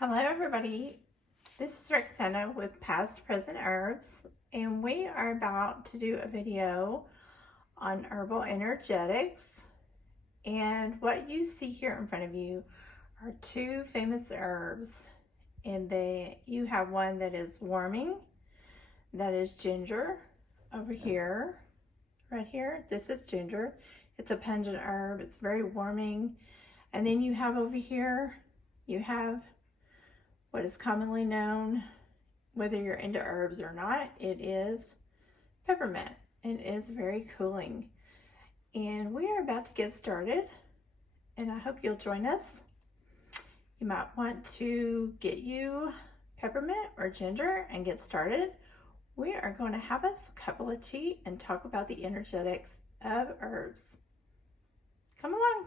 Hello everybody, this is Rexanna with Past Present Herbs, and we are about to do a video on herbal energetics. And what you see here in front of you are two famous herbs, and you have one that is warming, that is ginger. Over here, right here, this is ginger. It's a pungent herb, it's very warming. And then you have over here, you have what is commonly known, whether you're into herbs or not, it is peppermint. It is very cooling. And we are about to get started, and I hope you'll join us. You might want to get you peppermint or ginger and get started. We are going to have us a cup of tea and talk about the energetics of herbs. Come along.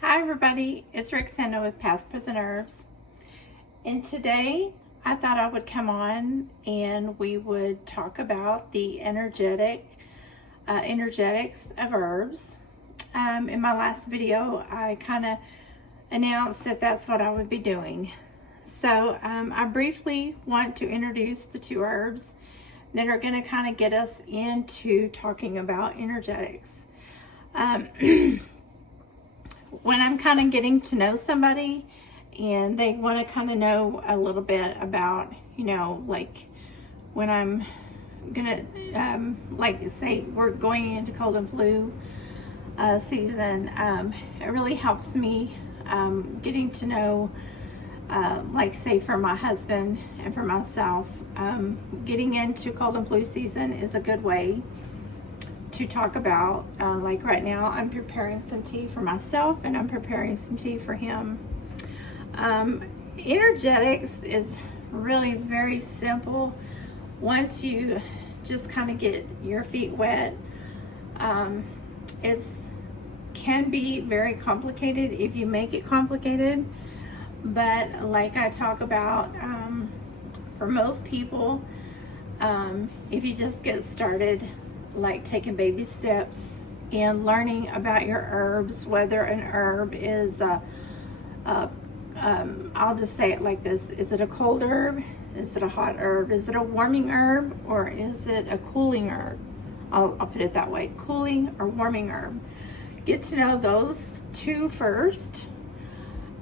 Hi everybody, it's Rexanna with Past Present Herbs, and today I thought I would come on and we would talk about the energetics of herbs. In my last video I kind of announced that that's what I would be doing. So I briefly want to introduce the two herbs that are going to kind of get us into talking about energetics. When I'm kind of getting to know somebody and they want to kind of know a little bit about, like when I'm gonna, like say we're going into cold and flu season, it really helps me getting to know, like say for my husband and for myself, getting into cold and flu season is a good way to talk about. Like right now I'm preparing some tea for myself and I'm preparing some tea for him. Energetics is really very simple once you just kind of get your feet wet. It can be very complicated if you make it complicated, but like I talk about, for most people, if you just get started, like taking baby steps and learning about your herbs, whether an herb is I'll just say it like this: is it a cold herb, is it a hot herb, is it a warming herb, or is it a cooling herb? I'll put it that way: cooling or warming herb. Get to know those two first,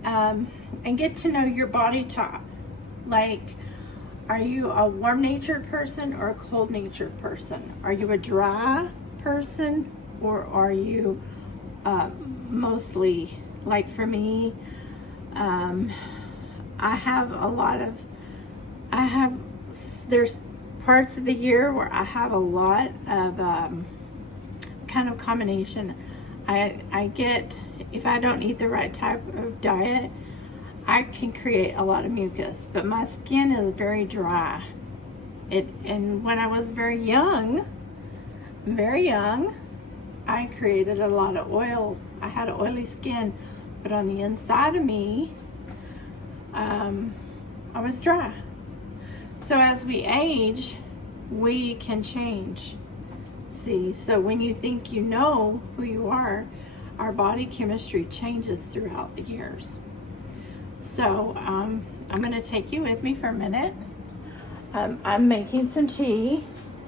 and get to know your body type. Like, are you a warm-natured person or a cold-natured person? Are you a dry person, or are you mostly, like for me, there's parts of the year where I have a lot of kind of combination. I get, if I don't eat the right type of diet, I can create a lot of mucus, but my skin is very dry. And when I was very young, I created a lot of oils. I had an oily skin, but on the inside of me, I was dry. So as we age, we can change. See, so when you think you know who you are, our body chemistry changes throughout the years. So I'm going to take you with me for a minute. I'm making some tea,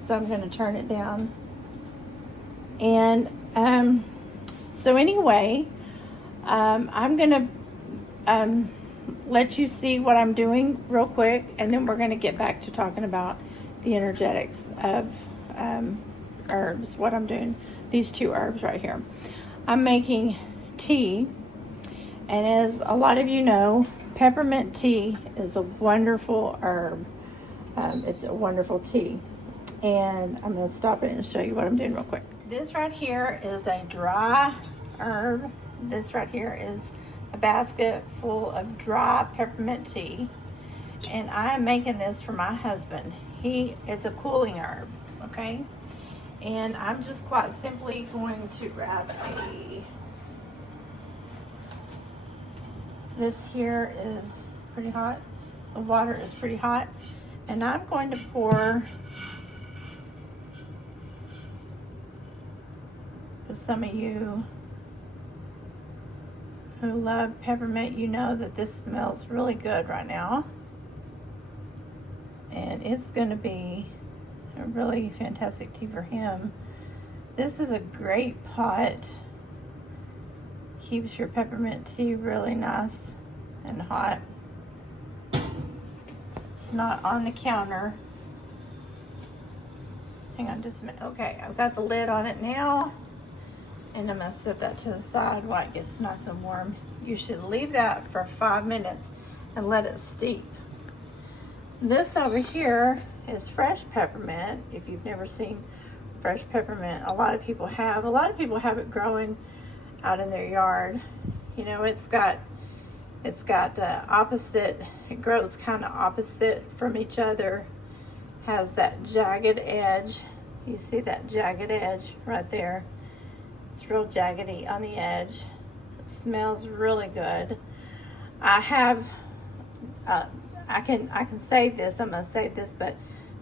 so I'm going to turn it down. And so anyway, I'm going to let you see what I'm doing real quick, and then we're going to get back to talking about the energetics of herbs, what I'm doing. These two herbs right here. I'm making tea. And as a lot of you know, peppermint tea is a wonderful herb. It's a wonderful tea. And I'm going to stop it and show you what I'm doing real quick. This right here is a dry herb. This right here is a basket full of dry peppermint tea. And I'm making this for my husband. It's a cooling herb, okay? And I'm just quite simply going to grab this here is pretty hot. The water is pretty hot. And I'm going to pour for some of you who love peppermint, you know that this smells really good right now. And it's going to be a really fantastic tea for him. This is a great pot. Keeps your peppermint tea really nice and hot. It's not on the counter. Hang on just a minute. Okay, I've got the lid on it now. And I'm going to set that to the side while it gets nice and warm. You should leave that for 5 minutes and let it steep. This over here is fresh peppermint. If you've never seen fresh peppermint, a lot of people have. A lot of people have it growing out in their yard. You know, it's got opposite, it grows kind of opposite from each other. Has that jagged edge. You see that jagged edge right there? It's real jaggedy on the edge. It smells really good. I have, I can save this. I'm gonna save this, but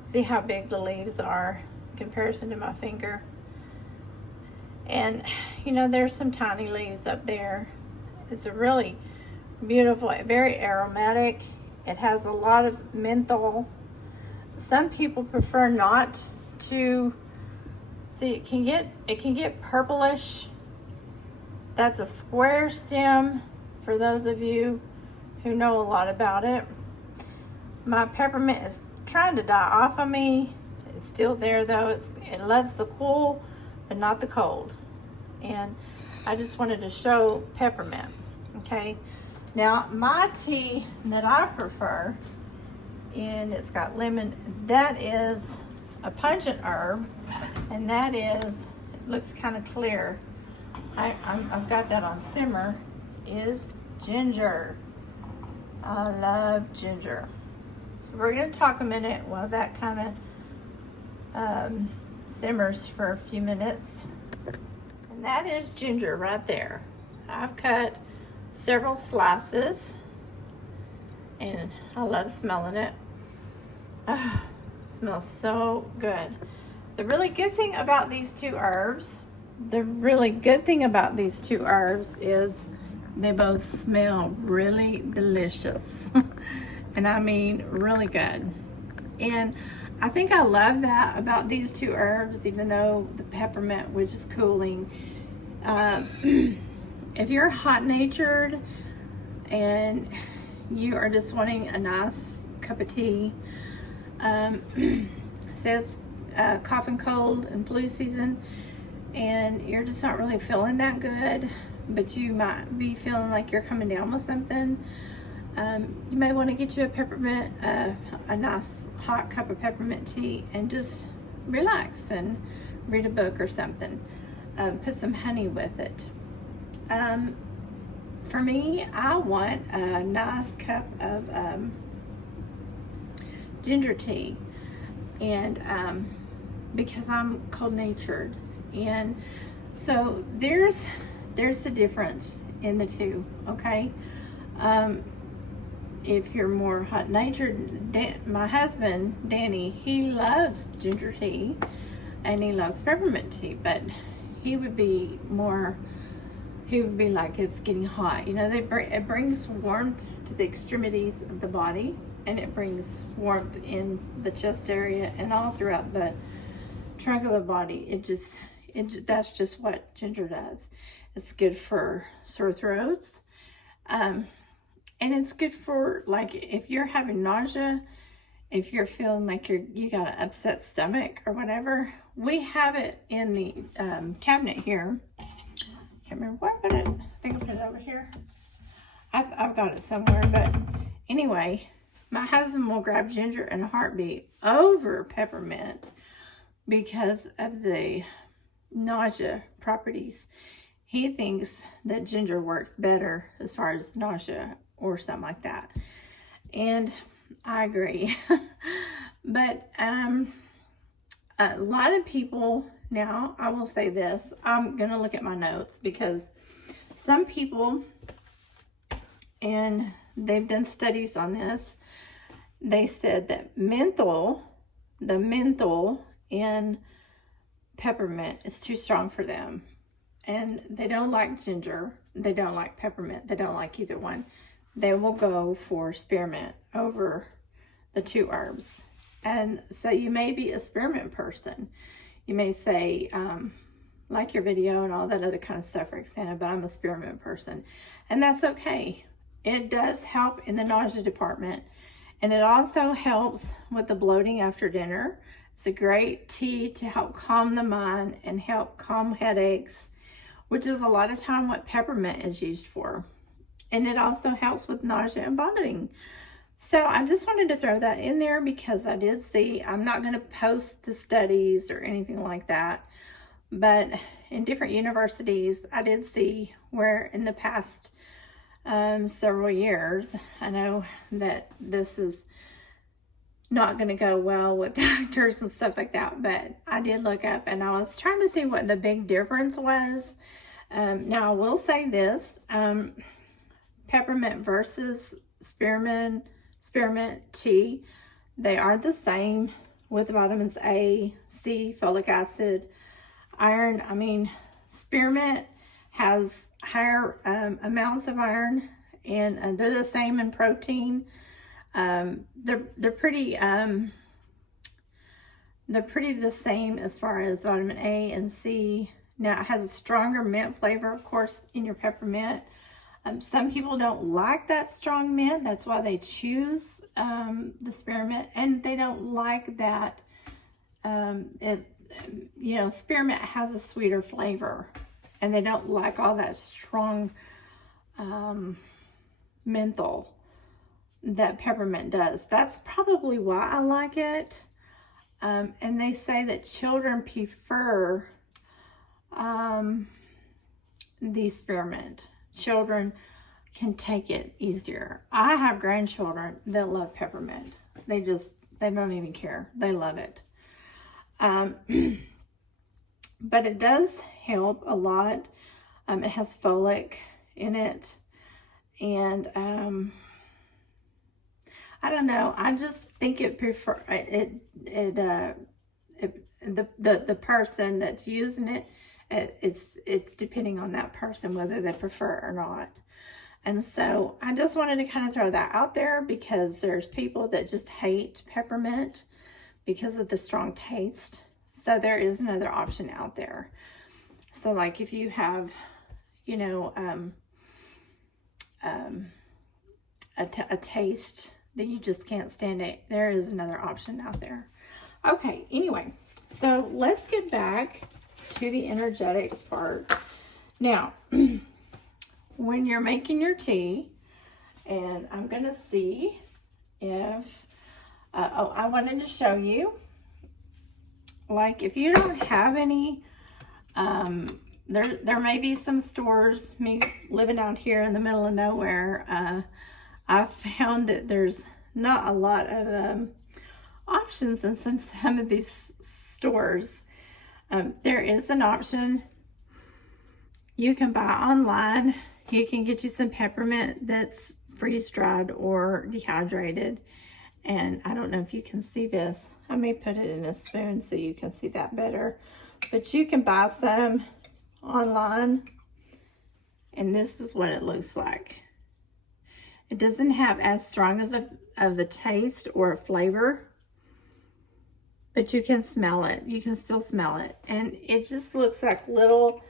see how big the leaves are in comparison to my finger. And you know, there's some tiny leaves up there. It's a really beautiful, very aromatic. It has a lot of menthol. Some people prefer not to. See, it can get purplish. That's a square stem for those of you who know a lot about it. My peppermint is trying to die off of me. It's still there though. It loves the cool, but not the cold. And I just wanted to show peppermint. Okay. Now my tea that I prefer, and it's got lemon, that is a pungent herb, and that is, it looks kind of clear. I've got that on simmer, is ginger. I love ginger. So we're going to talk a minute while that kind of simmers for a few minutes. And that is ginger right there. I've cut several slices, and I love smelling it. Smells so good. The really good thing about these two herbs is they both smell really delicious. And I mean really good. And I think I love that about these two herbs, even though the peppermint, which is cooling. If you're hot-natured and you are just wanting a nice cup of tea, say it's cough and cold and flu season, and you're just not really feeling that good, but you might be feeling like you're coming down with something, you may want to get you a peppermint, a nice hot cup of peppermint tea, and just relax and read a book or something. Put some honey with it. For me, I want a nice cup of ginger tea, and because I'm cold-natured, and so there's a difference in the two. Okay, if you're more hot-natured, my husband Danny, he loves ginger tea and he loves peppermint tea, but he would be like, it's getting hot. You know, it brings warmth to the extremities of the body, and it brings warmth in the chest area and all throughout the trunk of the body. That's just what ginger does. It's good for sore throats. And it's good for, like, if you're having nausea, if you're feeling like you got an upset stomach or whatever. We have it in the cabinet here. Can't remember where I put it. I think I put it over here. I've got it somewhere, but anyway, my husband will grab ginger in a heartbeat over peppermint because of the nausea properties. He thinks that ginger works better as far as nausea or something like that. And I agree. But a lot of people, now I will say this, I'm going to look at my notes, because some people, and they've done studies on this, they said that the menthol in peppermint is too strong for them. And they don't like ginger. they don't like peppermint, they don't like either one, they will go for spearmint over the two herbs. And so you may be a spearmint person. You may say, like your video and all that other kind of stuff, Rexanna, but I'm a spearmint person. And that's okay. It does help in the nausea department. And it also helps with the bloating after dinner. It's a great tea to help calm the mind and help calm headaches, which is a lot of time what peppermint is used for. And it also helps with nausea and vomiting. So I just wanted to throw that in there because I did see, I'm not going to post the studies or anything like that, but in different universities, I did see where in the past several years, I know that this is not going to go well with doctors and stuff like that, but I did look up and I was trying to see what the big difference was. Now I will say this, peppermint versus spearmint tea, they are the same with vitamins A, C, folic acid, iron. I mean, spearmint has higher amounts of iron, and they're the same in protein. They're pretty the same as far as vitamin A and C. Now it has a stronger mint flavor, of course, in your peppermint. Some people don't like that strong mint. That's why they choose the spearmint, and they don't like that. Spearmint has a sweeter flavor, and they don't like all that strong menthol that peppermint does. That's probably why I like it. And they say that children prefer the spearmint. Children can take it easier. I have grandchildren that love peppermint. They don't even care. They love it. But it does help a lot. It has folic in it. And I don't know. I just think the person that's using it, it's depending on that person whether they prefer it or not. And so I just wanted to kind of throw that out there because there's people that just hate peppermint because of the strong taste. So there is another option out there. So like if you have, a taste that you just can't stand it, there is another option out there. Okay, anyway, so let's get back to the energetics part. Now, when you're making your tea, and I'm gonna see if, I wanted to show you, like if you don't have any, there may be some stores, me living out here in the middle of nowhere, I've found that there's not a lot of options in some of these stores. There is an option you can buy online. You can get you some peppermint that's freeze-dried or dehydrated. And I don't know if you can see this. I may put it in a spoon so you can see that better. But you can buy some online. And this is what it looks like. It doesn't have as strong of a taste or a flavor. But you can smell it. You can still smell it. And it just looks like little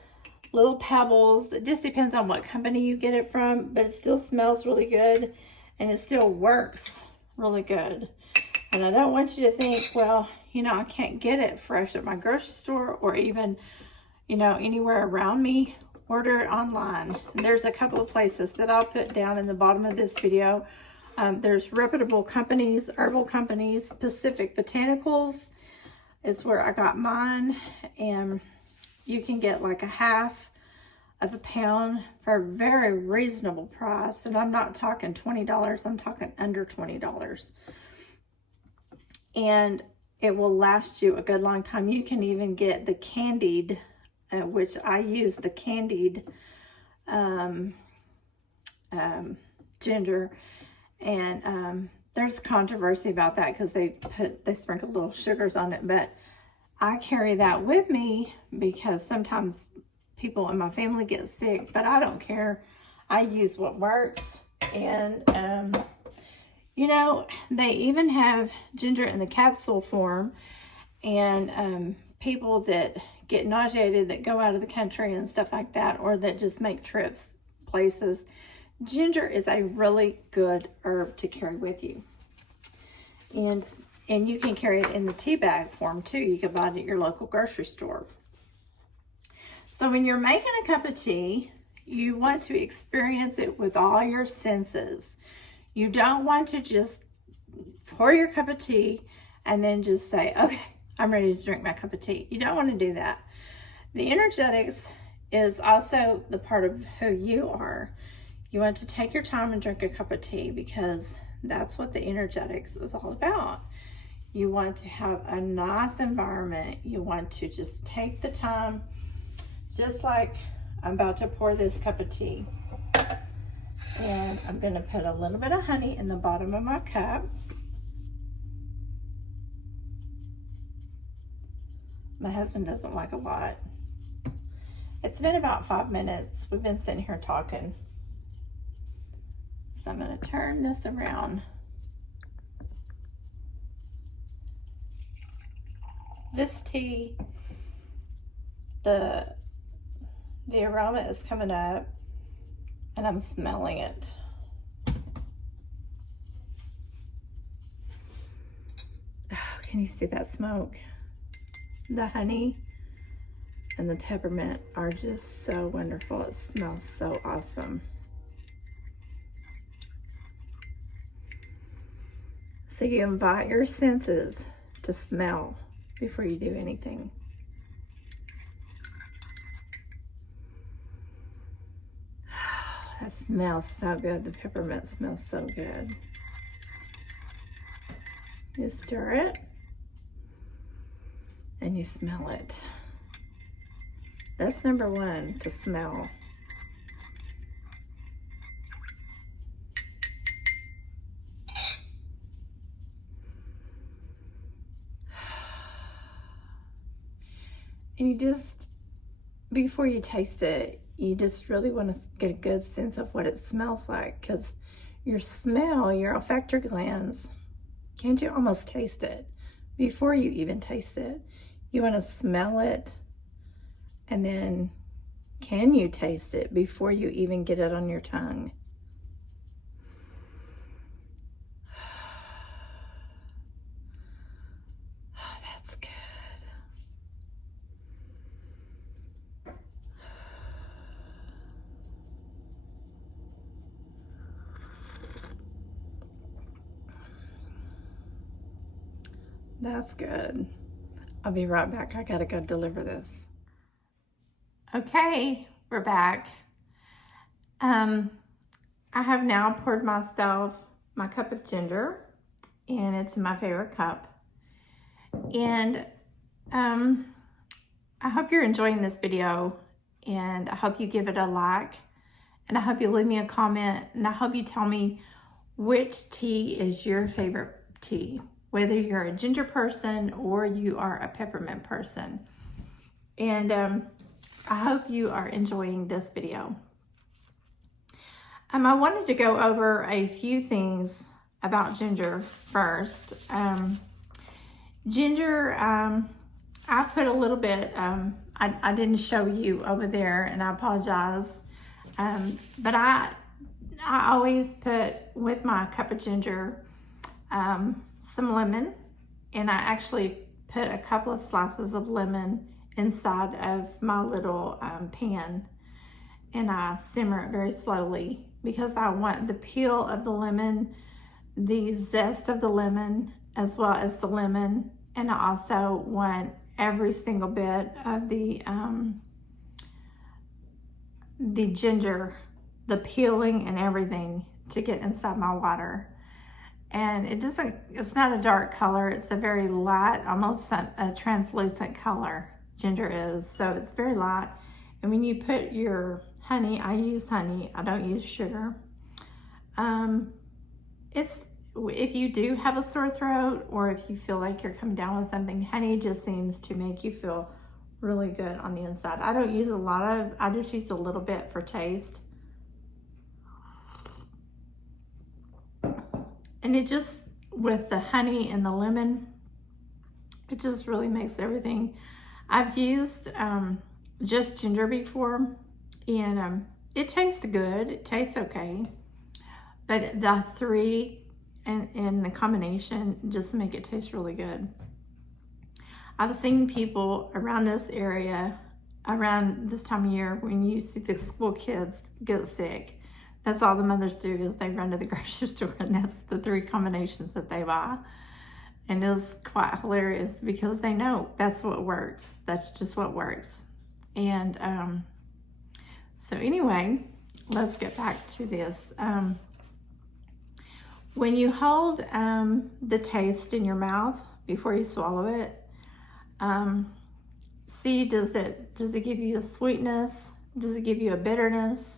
pebbles. It just depends on what company you get it from, but it still smells really good and it still works really good. And I don't want you to think, well, I can't get it fresh at my grocery store or even, anywhere around me. Order it online. And there's a couple of places that I'll put down in the bottom of this video. There's reputable companies, herbal companies. Pacific Botanicals is where I got mine, and you can get like a half of a pound for a very reasonable price. And I'm not talking $20, I'm talking under $20. And it will last you a good long time. You can even get the candied, which I use the candied ginger. And there's controversy about that because they sprinkle little sugars on it, but I carry that with me because sometimes people in my family get sick, but I don't care. I use what works. And, you know, they even have ginger in the capsule form. And people that get nauseated, that go out of the country and stuff like that, or that just make trips places, ginger is a really good herb to carry with you. And you can carry it in the tea bag form too. You can buy it at your local grocery store. So when you're making a cup of tea, you want to experience it with all your senses. You don't want to just pour your cup of tea and then just say, okay, I'm ready to drink my cup of tea. You don't want to do that. The energetics is also the part of who you are. You want to take your time and drink a cup of tea, because that's what the energetics is all about. You want to have a nice environment. You want to just take the time, just like I'm about to pour this cup of tea. And I'm going to put a little bit of honey in the bottom of my cup. My husband doesn't like a lot. It's been about 5 minutes. We've been sitting here talking. So I'm going to turn this around. This tea, the aroma is coming up, and I'm smelling it. Oh, can you see that smoke? The honey and the peppermint are just so wonderful. It smells so awesome. So you invite your senses to smell before you do anything. That smells so good. The peppermint smells so good. You stir it and you smell it. That's number one, to smell. And you just, before you taste it, you just really want to get a good sense of what it smells like, because your smell, your olfactory glands, can't you almost taste it before you even taste it? You want to smell it, and then can you taste it before you even get it on your tongue? Oh, that's good. That's good. I'll be right back. I gotta go deliver this. Okay, we're back. I have now poured myself my cup of ginger, and it's my favorite cup. And I hope you're enjoying this video, and I hope you give it a like, and I hope you leave me a comment, and I hope you tell me which tea is your favorite tea, whether you're a ginger person or you are a peppermint person. And I hope you are enjoying this video. I wanted to go over a few things about ginger first. Ginger, I put a little bit, I didn't show you over there, and I apologize. But I always put with my cup of ginger some lemon, and I actually put a couple of slices of lemon inside of my little pan, and I simmer it very slowly, because I want the peel of the lemon, the zest of the lemon, as well as the lemon, and I also want every single bit of the ginger, the peeling and everything, to get inside my water. And it's not a dark color, it's a very light, almost a translucent color, ginger is. So it's very light. And when you put your honey, I use honey, I don't use sugar. If you do have a sore throat, or if you feel like you're coming down with something, honey just seems to make you feel really good on the inside. I don't use a lot of, I just use a little bit for taste. And it just, with the honey and the lemon, it just really makes everything. I've used just ginger before, and it tastes good. It tastes okay. But the three and the combination just make it taste really good. I've seen people around this area, around this time of year, when you see the school kids get sick, that's all the mothers do is they run to the grocery store, and that's the three combinations that they buy. And it's quite hilarious because they know that's what works. That's just what works. And so anyway, let's get back to this. When you hold the taste in your mouth before you swallow it, see, does it give you a sweetness? Does it give you a bitterness?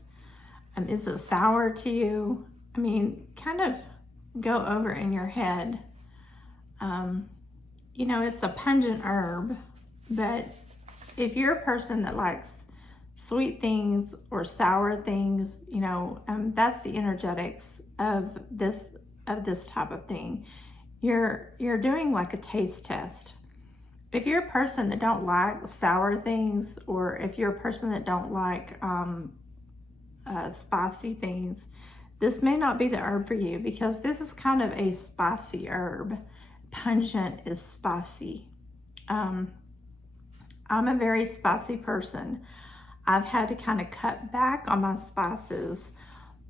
Is it sour to you? I mean, kind of go over in your head. You know, it's a pungent herb, but if you're a person that likes sweet things or sour things, you know, that's the energetics of this type of thing. You're doing like a taste test. If you're a person that don't like sour things, or if you're a person that don't like spicy things, this may not be the herb for you, because this is kind of a spicy herb. Pungent is spicy. I'm a very spicy person. I've had to kind of cut back on my spices,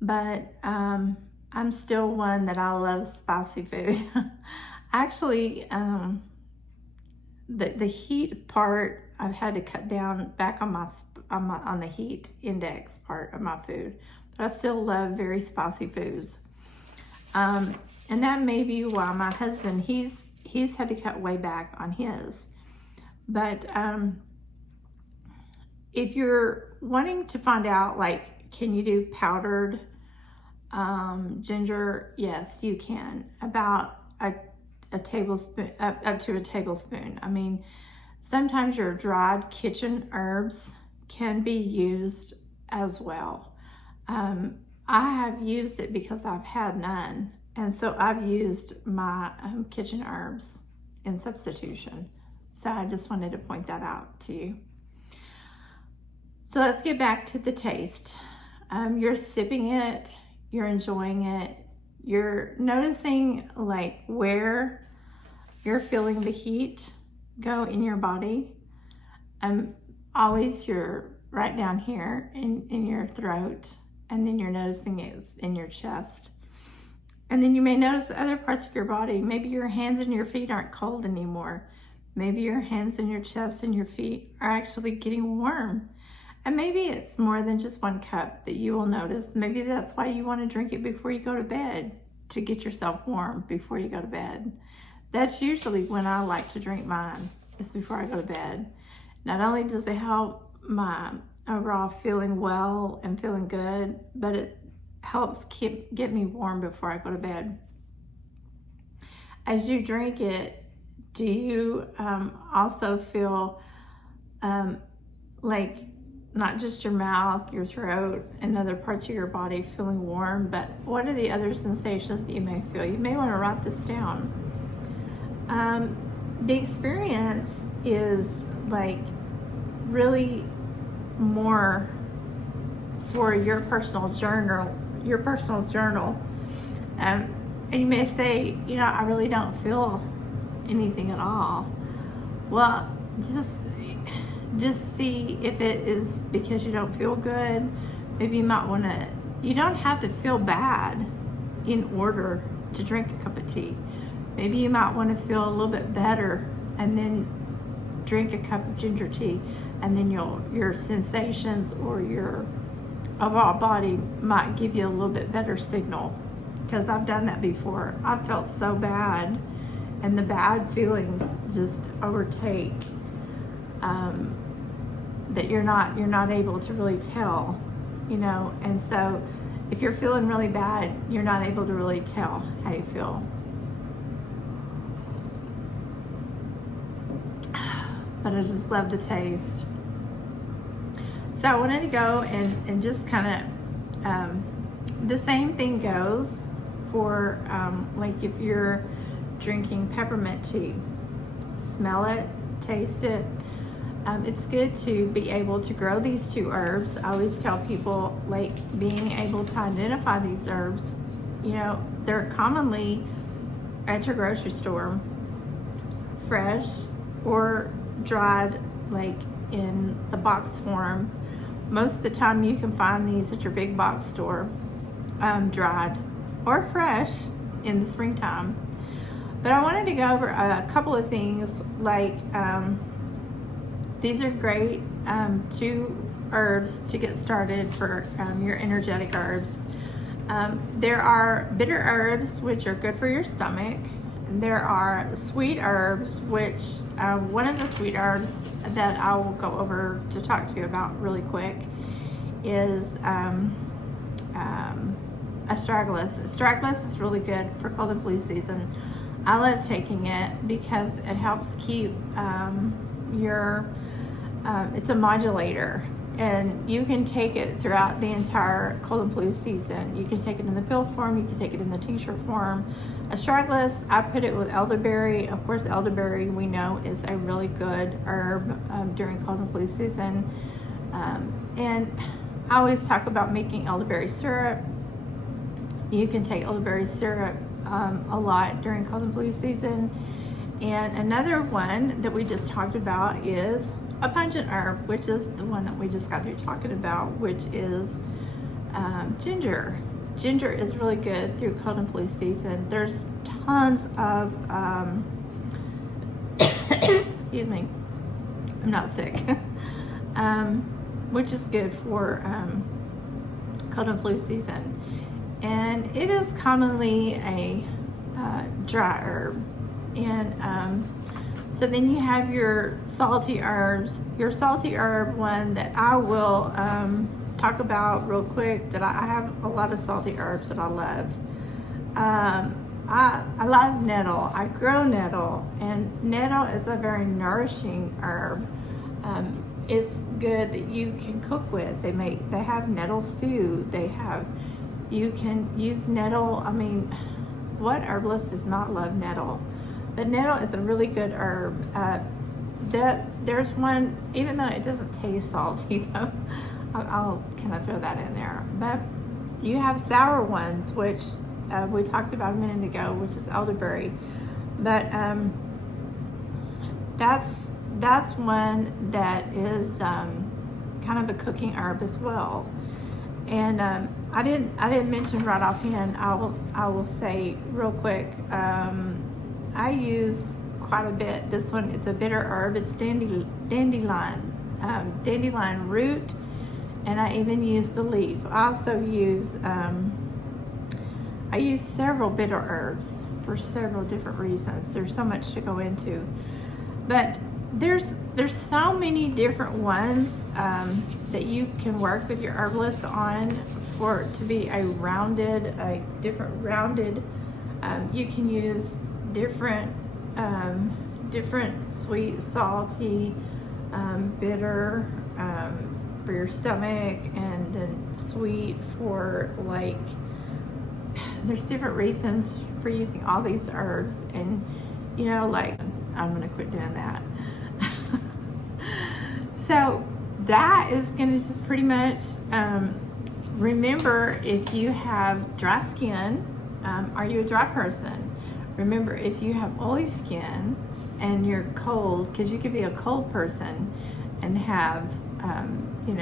but I'm still one that I love spicy food. Actually, the heat part, I've had to cut down back on the heat index part of my food, but I still love very spicy foods. And that may be why my husband, he's had to cut way back on his. But if you're wanting to find out, like, can you do powdered ginger? Yes, you can. About a tablespoon, up to a tablespoon. I mean, sometimes your dried kitchen herbs can be used as well. I have used it because I've had none. And so I've used my kitchen herbs in substitution. So I just wanted to point that out to you. So let's get back to the taste. You're sipping it, you're enjoying it, you're noticing like where you're feeling the heat go in your body. Always you're right down here in your throat, and then you're noticing it's in your chest. And then you may notice other parts of your body. Maybe your hands and your feet aren't cold anymore. Maybe your hands and your chest and your feet are actually getting warm. And maybe it's more than just one cup that you will notice. Maybe that's why you want to drink it before you go to bed, to get yourself warm before you go to bed. That's usually when I like to drink mine, is before I go to bed. Not only does it help my overall feeling well and feeling good, but it helps get me warm before I go to bed. As you drink it, do you also feel like not just your mouth, your throat, and other parts of your body feeling warm, but what are the other sensations that you may feel? You may want to write this down. The experience is like really more for your personal journal. And you may say, you know, I really don't feel anything at all. Well, just see if it is because you don't feel good. Maybe you might want to, you don't have to feel bad in order to drink a cup of tea. Maybe you might want to feel a little bit better and then drink a cup of ginger tea, and then your sensations or your overall body might give you a little bit better signal. Because I've done that before. I felt so bad, and the bad feelings just overtake, that you're not able to really tell, you know. And so if you're feeling really bad, you're not able to really tell how you feel. but I just love the taste. So I wanted to go and just kind of, the same thing goes for like if you're drinking peppermint tea. Smell it, taste it. It's good to be able to grow these two herbs. I always tell people, like, being able to identify these herbs, you know, they're commonly at your grocery store, fresh or dried, like in the box form. Most of the time you can find these at your big box store, dried or fresh in the springtime. But I wanted to go over a couple of things, like these are great 2 herbs to get started for your energetic herbs. There are bitter herbs, which are good for your stomach. There are sweet herbs, which one of the sweet herbs that I will go over to talk to you about really quick is astragalus. Astragalus is really good for cold and flu season. I love taking it because it helps keep it's a modulator, and you can take it throughout the entire cold and flu season. You can take it in the pill form, you can take it in the tincture form. Astragalus, I put it with elderberry. Of course, elderberry we know is a really good herb during cold and flu season. And I always talk about making elderberry syrup. You can take elderberry syrup a lot during cold and flu season. And another one that we just talked about is a pungent herb, which is the one that we just got through talking about, which is ginger. Ginger is really good through cold and flu season. There's tons of, excuse me, I'm not sick, which is good for cold and flu season. And it is commonly a dry herb. And so then you have your salty herbs. Your salty herb one that I will talk about real quick, that I have a lot of salty herbs that I love. I love nettle. I grow nettle, and nettle is a very nourishing herb. It's good that you can cook with. They have nettle stew. You can use nettle. I mean, what herbalist does not love nettle? But nettle is a really good herb. There's one, even though it doesn't taste salty though, I'll kind of throw that in there. But you have sour ones, which we talked about a minute ago, which is elderberry. But that's one that is kind of a cooking herb as well. And I didn't mention right offhand. I will say real quick. I use quite a bit. This one, it's a bitter herb. It's dandelion root, and I even use the leaf. I also use several bitter herbs for several different reasons. There's so much to go into, but there's so many different ones that you can work with your herbalist on for it to be a different rounded. You can use different sweet, salty, bitter for your stomach, and then sweet for, like, there's different reasons for using all these herbs. And you know, like, I'm gonna quit doing that. So that is gonna just pretty much remember, if you have dry skin, are you a dry person? Remember, if you have oily skin and you're cold, because you could be a cold person and have, you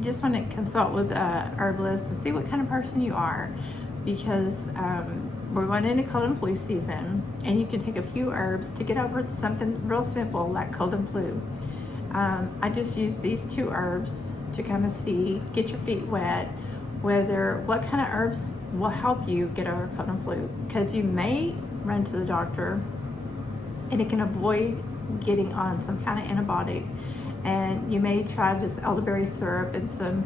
just want to consult with a herbalist and see what kind of person you are, because we're going into cold and flu season, and you can take a few herbs to get over something real simple like cold and flu. I just use these 2 herbs to kind of get your feet wet, what kind of herbs will help you get over cold and flu, because you may run to the doctor and it can avoid getting on some kind of antibiotic, and you may try this elderberry syrup and some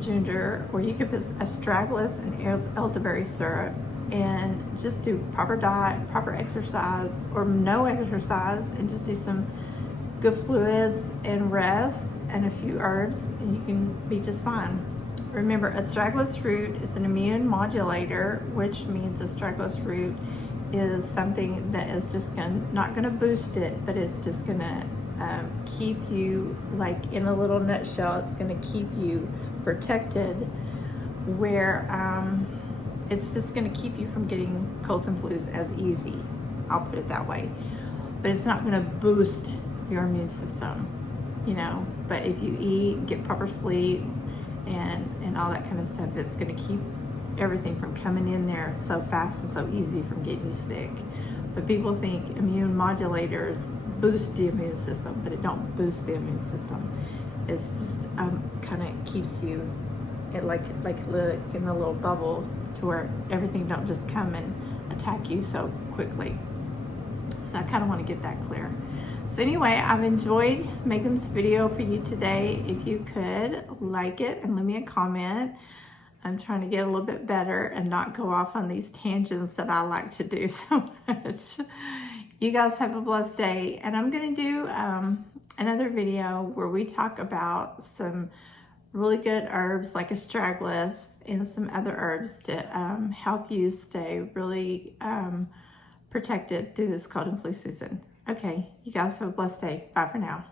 ginger, or you could put astragalus and elderberry syrup, and just do proper diet, proper exercise, or no exercise, and just do some good fluids and rest and a few herbs, and you can be just fine. Remember, astragalus root is an immune modulator, which means astragalus root is something that is just not going to boost it, but it's just going to keep you, like in a little nutshell, it's going to keep you protected, where it's just going to keep you from getting colds and flus as easy. I'll put it that way. But it's not going to boost your immune system, you know. But if you eat, get proper sleep, and all that kind of stuff, it's going to keep everything from coming in there so fast and so easy from getting you sick. But people think immune modulators boost the immune system, but it don't boost the immune system. It's just kind of keeps you like in a little bubble, to where everything don't just come and attack you so quickly. So I kind of want to get that clear. So anyway, I've enjoyed making this video for you today. If you could like it and leave me a comment. I'm trying to get a little bit better and not go off on these tangents that I like to do so much. You guys have a blessed day, and I'm going to do another video where we talk about some really good herbs like astragalus and some other herbs to help you stay really protected through this cold and flu season. Okay, you guys have a blessed day. Bye for now.